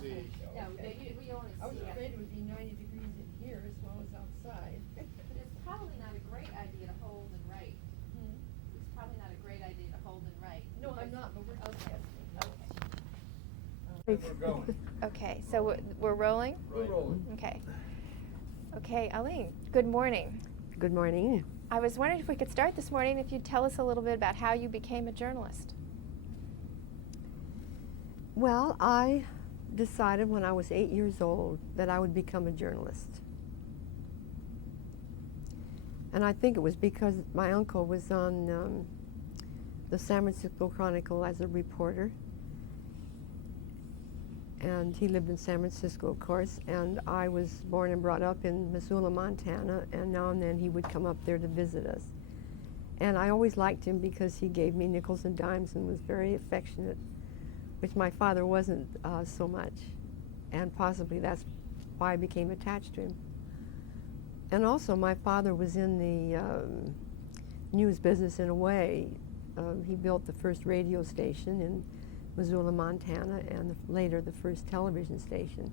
see. No, we only see. I was afraid it would be 90 degrees in here as well as outside. But it's probably not a great idea to hold and write. It's probably not a great idea to hold and write. No, I'm not, but we're Okay. We're going. Okay, so we're rolling? We're rolling. Okay. Okay, Aline, good morning. Good morning. I was wondering if we could start this morning if you'd tell us a little bit about how you became a journalist. Well, I decided when I was 8 years old that I would become a journalist. And I think it was because my uncle was on the San Francisco Chronicle as a reporter. And he lived in San Francisco, of course, and I was born and brought up in Missoula, Montana, and now and then he would come up there to visit us. And I always liked him because he gave me nickels and dimes and was very affectionate, which my father wasn't so much. And possibly that's why I became attached to him. And also my father was in the news business in a way. He built the first radio station in Missoula, Montana, and later the first television station.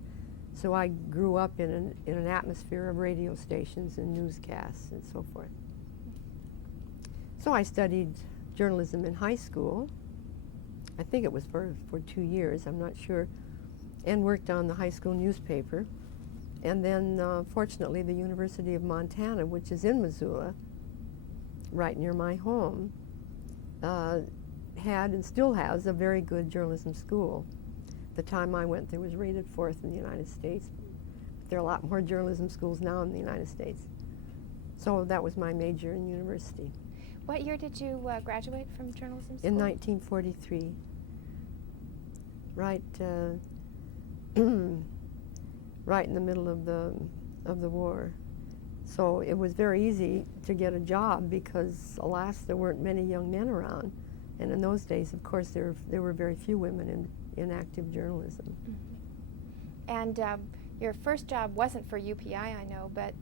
So I grew up in an atmosphere of radio stations and newscasts and so forth. So I studied journalism in high school. I think it was for 2 years, I'm not sure, and worked on the high school newspaper. And then, fortunately, the University of Montana, which is in Missoula, right near my home, had and still has a very good journalism school. The time I went there was rated 4th in the United States. There are a lot more journalism schools now in the United States. So that was my major in university. What year did you graduate from journalism school? In 1943, right, right in the middle of the war. So it was very easy to get a job because, alas, there weren't many young men around. And in those days, of course, there were very few women in active journalism. And your first job wasn't for UPI, I know, but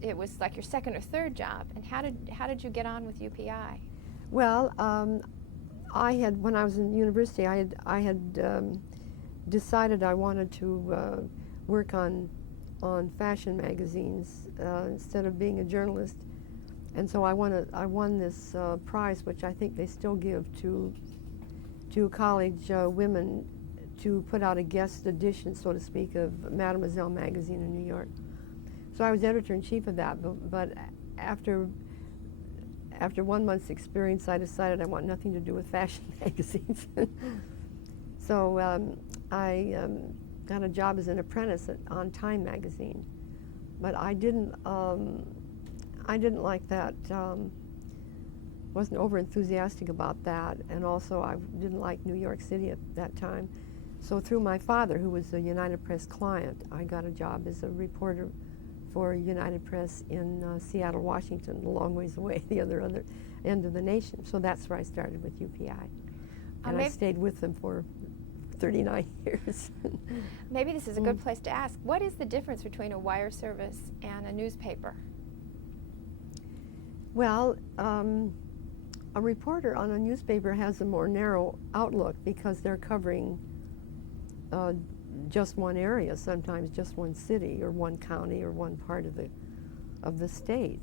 it was like your second or third job. And how did you get on with UPI? Well, when I was in university, I had decided I wanted to work on fashion magazines instead of being a journalist. And so I won this prize, which I think they still give to college women to put out a guest edition, so to speak, of Mademoiselle magazine in New York. So I was editor-in-chief of that, but after 1 month's experience, I decided I want nothing to do with fashion magazines. So I got a job as an apprentice on Time magazine, but I didn't like that. Wasn't over enthusiastic about that, and also I didn't like New York City at that time. So through my father, who was a United Press client, I got a job as a reporter for United Press in Seattle, Washington, a long ways away, the other end of the nation. So that's where I started with UPI, and I stayed with them for 39 years. Maybe this is a good place to ask. What is the difference between a wire service and a newspaper? Well, a reporter on a newspaper has a more narrow outlook because they're covering just one area, sometimes just one city or one county or one part of the state.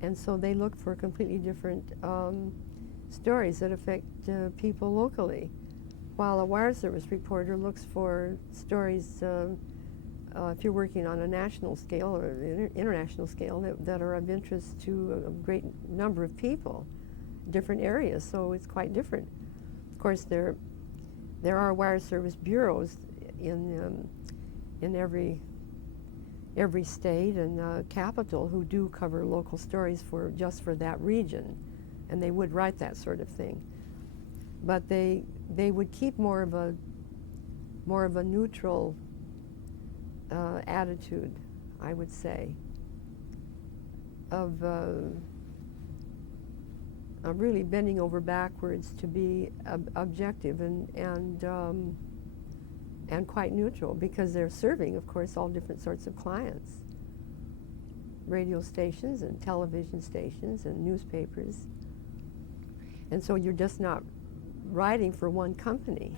And so they look for completely different stories that affect people locally, while a wire service reporter looks for stories, if you're working on a national scale or international scale, that are of interest to a great number of people, different areas, so it's quite different. Of course, there are wire service bureaus in every state and capital who do cover local stories just for that region, and they would write that sort of thing. But they would keep more of a neutral attitude, I would say, of really bending over backwards to be objective and quite neutral, because they're serving, of course, all different sorts of clients. Radio stations and television stations and newspapers. And so you're just not writing for one company.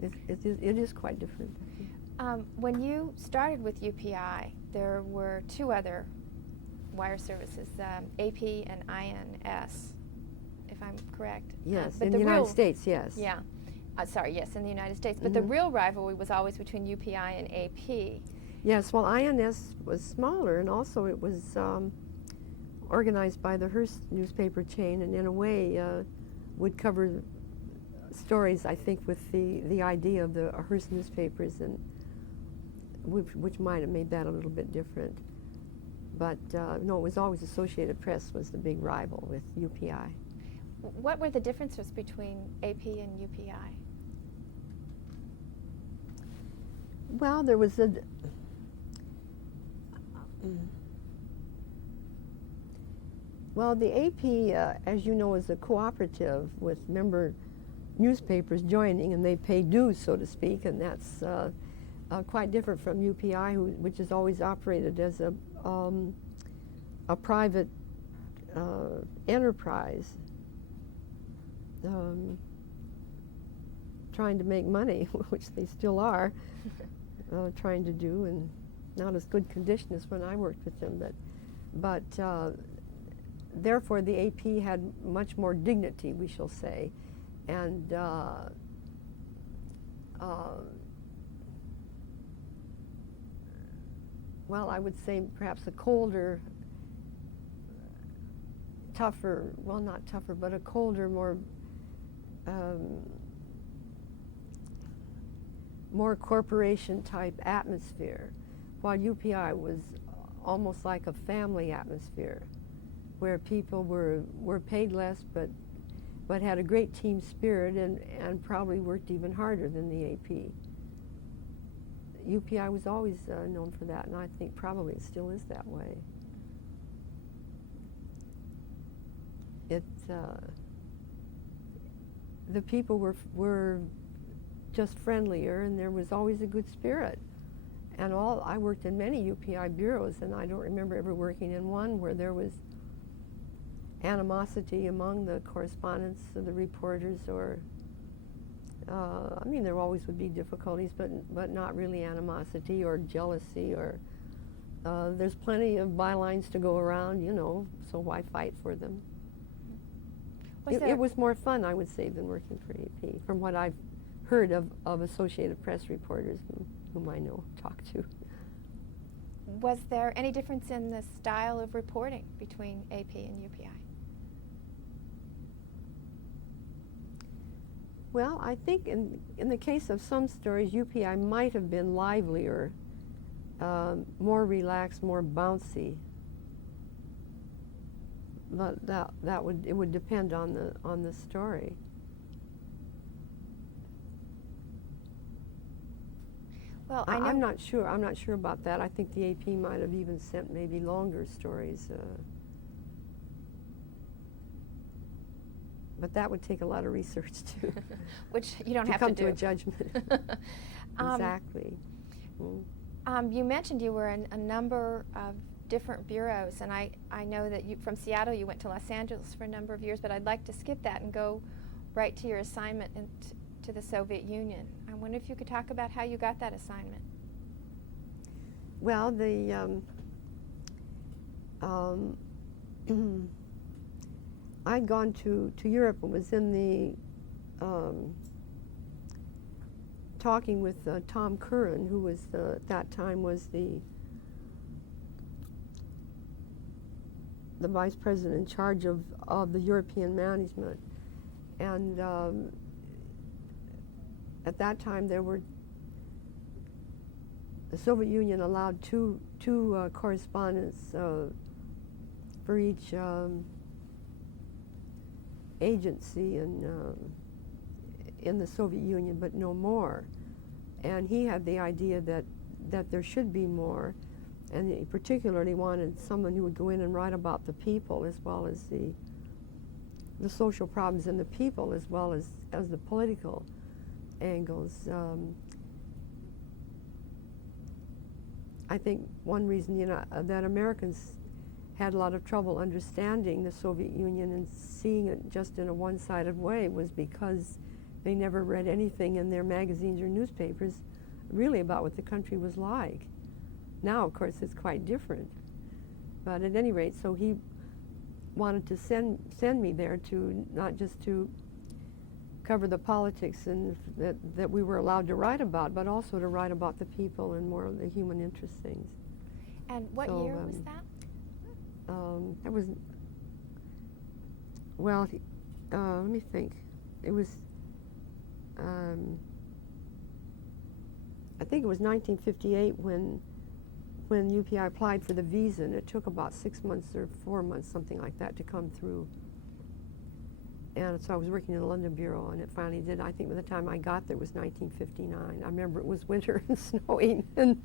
It is quite different. When you started with UPI, there were two other wire services, AP and INS, if I'm correct. Yes, but in the the United real- States, yes. Yeah. Sorry, yes, in the United States. But the Mhm. real rivalry was always between UPI and AP. Yes, well, INS was smaller, and also it was organized by the Hearst newspaper chain, and in a way would cover stories, I think, with the idea of the Hearst newspapers, and which might have made that a little bit different. But no, it was always Associated Press was the big rival with UPI. What were the differences between AP and UPI? Well, there was a well, the AP, as you know, is a cooperative with member newspapers joining, and they pay dues, so to speak, and that's quite different from UPI, which has always operated as a private enterprise, trying to make money, which they still are trying to do, and not as good condition as when I worked with them, but therefore the AP had much more dignity, we shall say, and well, I would say perhaps a colder, tougher, well, not tougher, but a colder, more corporation type atmosphere, while UPI was almost like a family atmosphere, where people were paid less but had a great team spirit and probably worked even harder than the AP. UPI was always known for that, and I think probably it still is that way. The people were just friendlier, and there was always a good spirit. And I worked in many UPI bureaus, and I don't remember ever working in one where there was animosity among the correspondents or the reporters, or I mean, there always would be difficulties, but not really animosity or jealousy, or there's plenty of bylines to go around, you know, so why fight for them? It was more fun, I would say, than working for AP, from what I've heard of Associated Press reporters whom I know, talk to. Was there any difference in the style of reporting between AP and UPI? Well, I think in the case of some stories, UPI might have been livelier, more relaxed, more bouncy. But it would depend on the story. Well, I'm not sure. I'm not sure about that. I think the AP might have even sent maybe longer stories. But that would take a lot of research too. Which you don't have come to do. To a judgment. Exactly. You mentioned you were in a number of different bureaus, and I know that from Seattle you went to Los Angeles for a number of years, but I'd like to skip that and go right to your assignment to the Soviet Union. I wonder if you could talk about how you got that assignment. Well, I'd gone to Europe and was in the talking with Tom Curran, who was at that time was the vice president in charge of the European management, and at that time the Soviet Union allowed two correspondents for each agency in the Soviet Union, but no more. And he had the idea that there should be more, and he particularly wanted someone who would go in and write about the people, as well as the social problems in the people, as well as the political angles. I think one reason, that Americans had a lot of trouble understanding the Soviet Union and seeing it just in a one-sided way was because They never read anything in their magazines or newspapers really about what the country was like. Now, of course, it's quite different. But at any rate, so he wanted to send me there to not just to cover the politics and that we were allowed to write about, but also to write about the people and more of the human interest things. And what year was that? That was, well, let me think. It was, I think it was 1958 when UPI applied for the visa, and it took about 6 months or 4 months, something like that, to come through. And so I was working in the London Bureau, and it finally did. I think by the time I got there, it was 1959. I remember it was winter and snowing and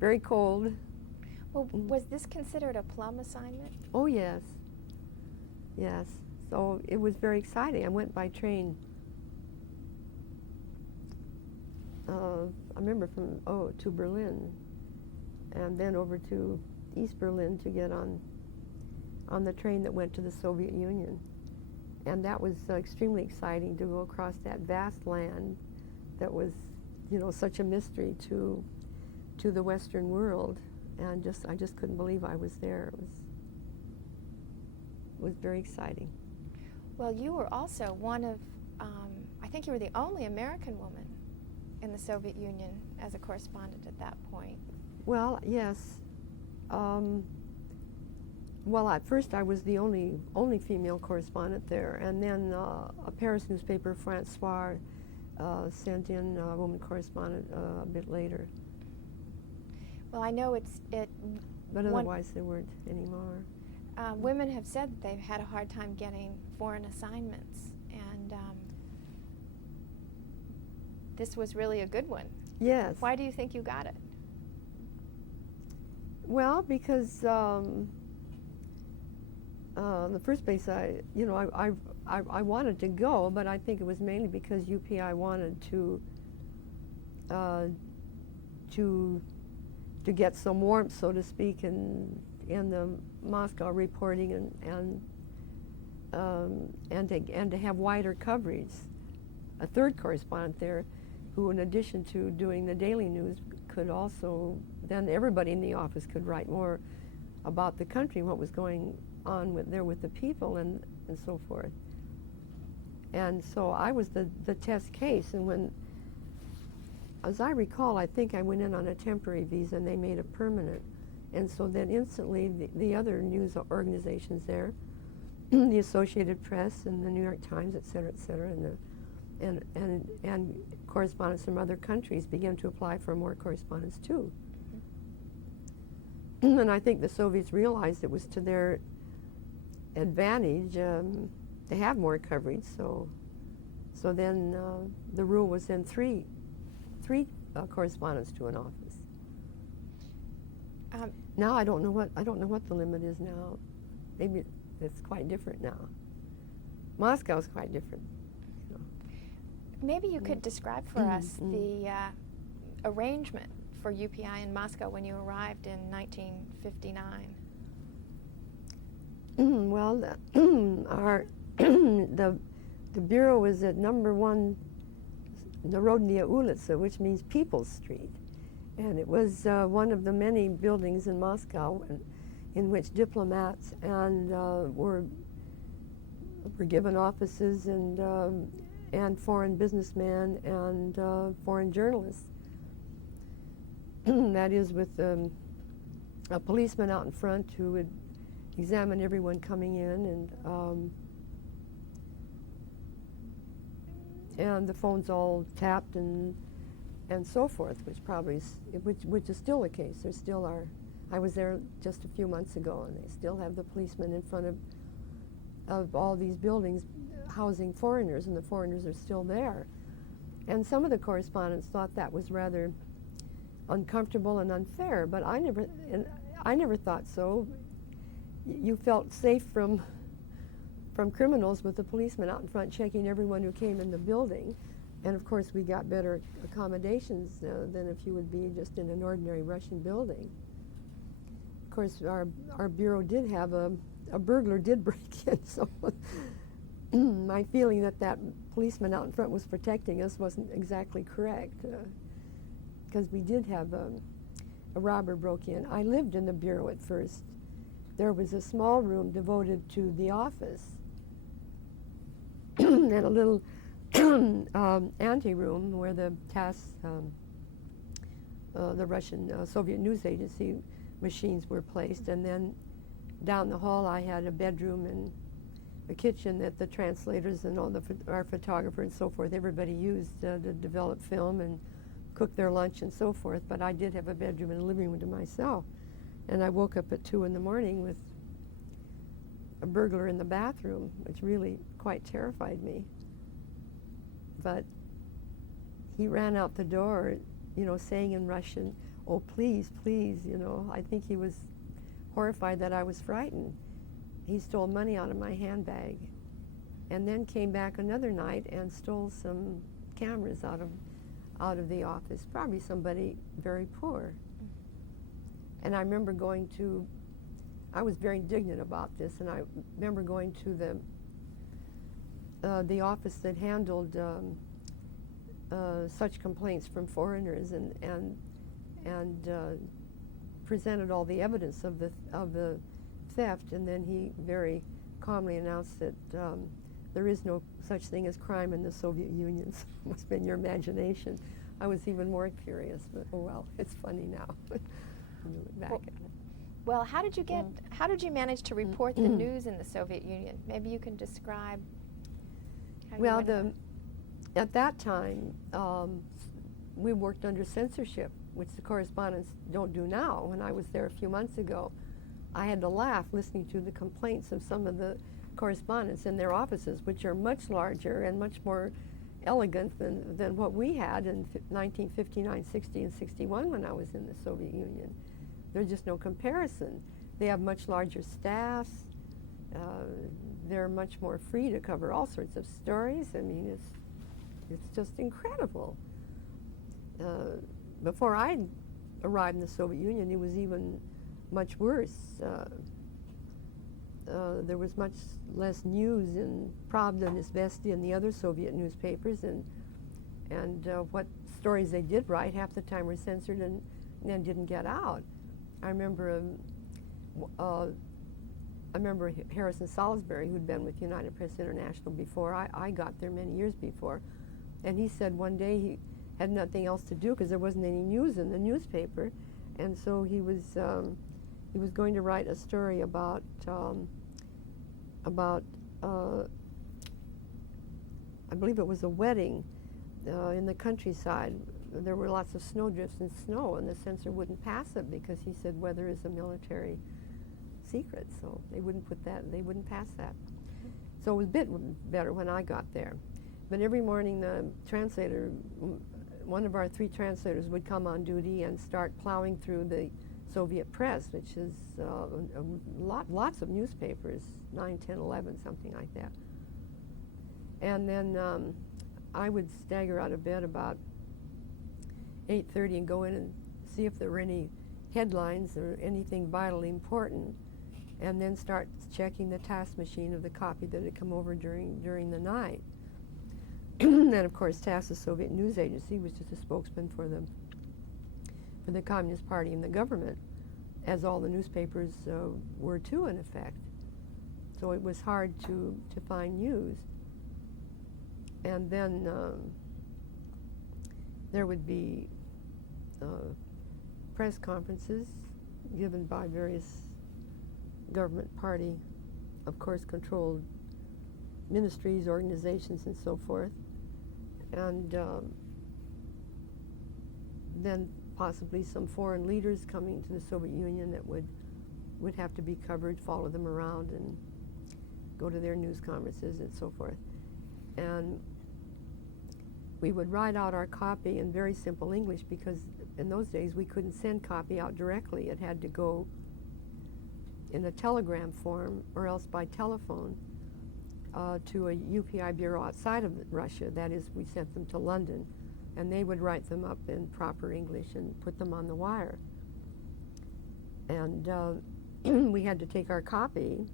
very cold. Well, was this considered a plum assignment? Oh, yes. Yes. So it was very exciting. I went by train. I remember to Berlin, and then over to East Berlin to get on the train that went to the Soviet Union. And that was extremely exciting to go across that vast land that was, such a mystery to the Western world. And I just couldn't believe I was there. It was very exciting. Well, you were also one of, I think you were the only American woman in the Soviet Union as a correspondent at that point. Well, yes. Well, at first I was the only female correspondent there, and then a Paris newspaper, Francois, sent in a woman correspondent a bit later. Well, I know but otherwise there weren't anymore. Women have said that they've had a hard time getting foreign assignments, and this was really a good one. Yes. Why do you think you got it? Well, because in the first place, I wanted to go, but I think it was mainly because UPI wanted to get some warmth, so to speak, in the Moscow reporting and to have wider coverage. A third correspondent there, who, in addition to doing the daily news, could also, then everybody in the office could write more about the country, what was going on with the people and so forth. And so I was the test case, and when, as I recall, I think I went in on a temporary visa and they made it permanent. And so then instantly the other news organizations there, the Associated Press and the New York Times, et cetera, and correspondents from other countries began to apply for more correspondence too. And I think the Soviets realized it was to their advantage to have more coverage. So then the rule was then three correspondents to an office. Now I don't know what the limit is now. Maybe it's quite different now. Moscow's quite different. Maybe you could describe for us the arrangement for UPI in Moscow when you arrived in 1959. Well, the bureau was at number 1 Narodnaya Ulica, which means People's Street. And it was one of the many buildings in Moscow in which diplomats were given offices, and foreign businessmen and foreign journalists. That is, with a policeman out in front who would examine everyone coming in, and the phones all tapped and so forth, which is still the case. There still are. I was there just a few months ago, and they still have the policemen in front of all these buildings housing foreigners, and the foreigners are still there. And some of the correspondents thought that was rather uncomfortable and unfair, but I never thought so. You felt safe from criminals with the policemen out in front checking everyone who came in the building. And of course we got better accommodations than if you would be just in an ordinary Russian building. Of course our bureau did have a burglar did break in, so my feeling that that policeman out in front was protecting us wasn't exactly correct, because we did have a robber broke in. I lived in the bureau at first. There was a small room devoted to the office and a little ante-room where the TASS, the Russian Soviet news agency machines were placed, and then down the hall I had a bedroom and a kitchen that the translators and all our photographer and so forth, everybody used to develop film and cook their lunch and so forth. But I did have a bedroom and a living room to myself. And I woke up at 2 in the morning with a burglar in the bathroom, which really quite terrified me. But he ran out the door, you know, saying in Russian, "Oh, please, please," you know. I think he was horrified that I was frightened. He stole money out of my handbag and then came back another night and stole some cameras out of the office, probably somebody very poor. And I remember I was very indignant about this, and I remember going to the office that handled such complaints from foreigners and presented all the evidence of the theft, and then he very calmly announced that there is no such thing as crime in the Soviet Union. So it must have been your imagination. I was even more curious, but oh well, it's funny now. When you look back at it. Well, how did you manage to report the news in the Soviet Union? Maybe you can describe how you went about it. At that time, we worked under censorship, which the correspondents don't do now. When I was there a few months ago, I had to laugh listening to the complaints of some of the correspondents in their offices, which are much larger and much more elegant than what we had in 1959, 60, and 61 when I was in the Soviet Union. There's just no comparison. They have much larger staffs. They're much more free to cover all sorts of stories. I mean, it's just incredible. Before I arrived in the Soviet Union, it was even much worse. There was much less news in Pravda and Izvestia and the other Soviet newspapers, and what stories they did write half the time were censored and then didn't get out. I remember Harrison Salisbury, who'd been with United Press International before I got there many years before, and he said one day he had nothing else to do because there wasn't any news in the newspaper, and so he was going to write a story about I believe it was a wedding in the countryside. There were lots of snowdrifts and snow, and the censor wouldn't pass it because he said weather is a military secret, so they wouldn't pass that. So it was a bit better when I got there. But every morning the translator, one of our 3 translators would come on duty and start plowing through the Soviet press, which is lots of newspapers, 9, 10, 11, something like that. And then I would stagger out of bed about 8:30 and go in and see if there were any headlines or anything vitally important, and then start checking the TASS machine of the copy that had come over during the night. And of course, TASS, the Soviet news agency, was just a spokesman for the Communist Party and the government, as all the newspapers were too, in effect. So it was hard to find news. And then there would be press conferences given by various government party, of course, controlled ministries, organizations, and so forth. And then possibly some foreign leaders coming to the Soviet Union that would have to be covered, follow them around and go to their news conferences and so forth. And we would write out our copy in very simple English, because in those days we couldn't send copy out directly. It had to go in a telegram form or else by telephone to a UPI bureau outside of Russia. That is, we sent them to London, and they would write them up in proper English and put them on the wire. And we had to take our copy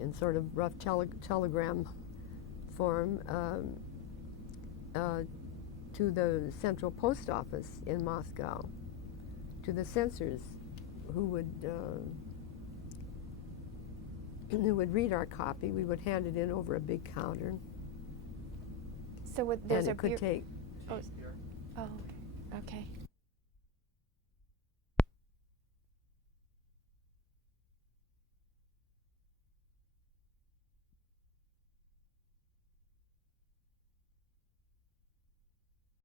in sort of rough telegram form to the central post office in Moscow, to the censors who would read our copy. We would hand it in over a big counter. So there's and a it could take. Oh, okay.